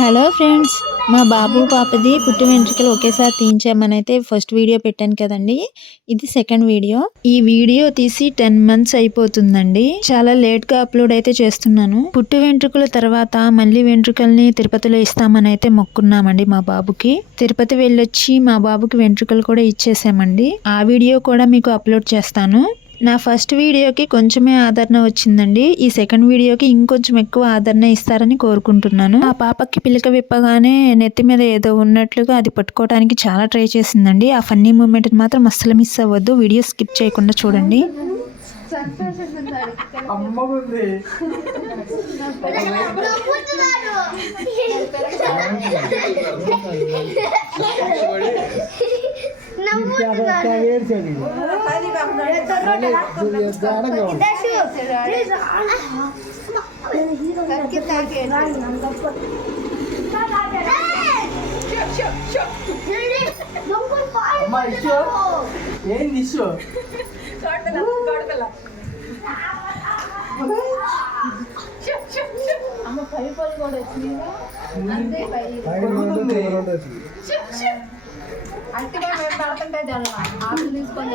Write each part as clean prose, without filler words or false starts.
Hello friends, మా బాబు పాపది పుట్టి వెంట్రుకలు ఒకేసారి తీయించామని అయితే ఫస్ట్ వీడియో పెట్టాను కదండి. ఇది సెకండ్ వీడియో. ఈ వీడియో తీసి 10 months అయిపోతుందండి. చాలా లేట్ గా అప్లోడ్ అయితే చేస్తున్నాను. పుట్టి వెంట్రుకల తర్వాత మళ్ళీ వెంట్రుకల్ని తిరుపతిలో ఇస్తామని అయితే మొక్కున్నామండి మా బాబుకి. తిరుపతి వెళ్ళొచ్చి మా బాబుకి వెంట్రుకలు కూడా ఇచ్చేసామండి. ఆ వీడియో కూడా మీకు అప్లోడ్ చేస్తాను. నా ఫస్ట్ వీడియోకి కొంచెమే ఆదరణ వచ్చిందండి. ఈ సెకండ్ వీడియోకి ఇంకొంచెం ఎక్కువ ఆదరణ ఇస్తారని కోరుకుంటున్నాను. ఆ పాపకి పిలక విప్పగానే నెత్తి మీద ఏదో ఉన్నట్లుగా అది పట్టుకోవడానికి చాలా ట్రై చేసిందండి. ఆ ఫన్నీ మూమెంట్ మాత్రం అస్సలు మిస్ అవ్వద్దు. వీడియో స్కిప్ చేయకుండా చూడండి. అట్టిగా మేము పడుతుంటే ఆకులు తీసుకొని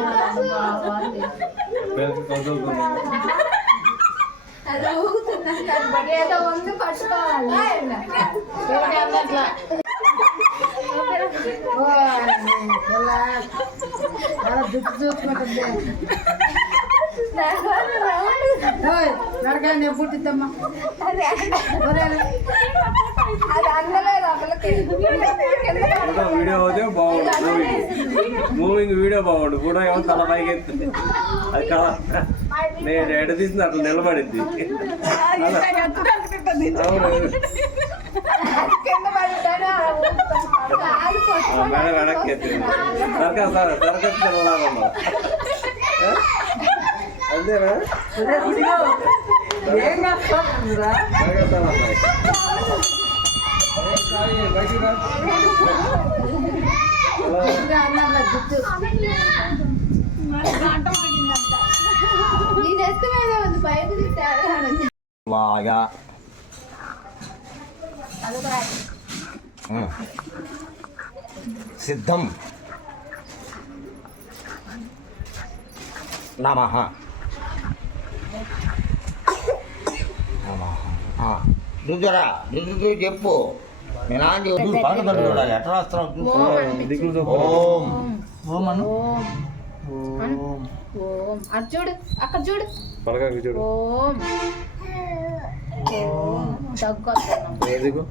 ఏదో ఉంది పట్టుకోవాలి. చూసుకుంటుంది పుట్టిద్దమ్మా. అది అందలేదు వీడియో అయితే బాగుండు. మూవింగ్ వీడియో బాగుండు. ఫోటో ఏమో తల పైకి ఎత్తుంది. అది కదా నేను ఎడ తీసింది అట్లా నిలబడింది. మేడం వెనక్కి ఎత్తింది. సర్కస్ సర్కస్ వెళ్ళాలమ్మా. అంతేనా? బాగా సిద్ధం నమః దిగురా దిగు చెప్పు. నేను చూడాలి ఎట్లా రాస్తున్నావు. ఓం ఓం అను. ఓం అటు చూడు, అక్కడ చూడు. పడక చూడు. ఓం దగ్గు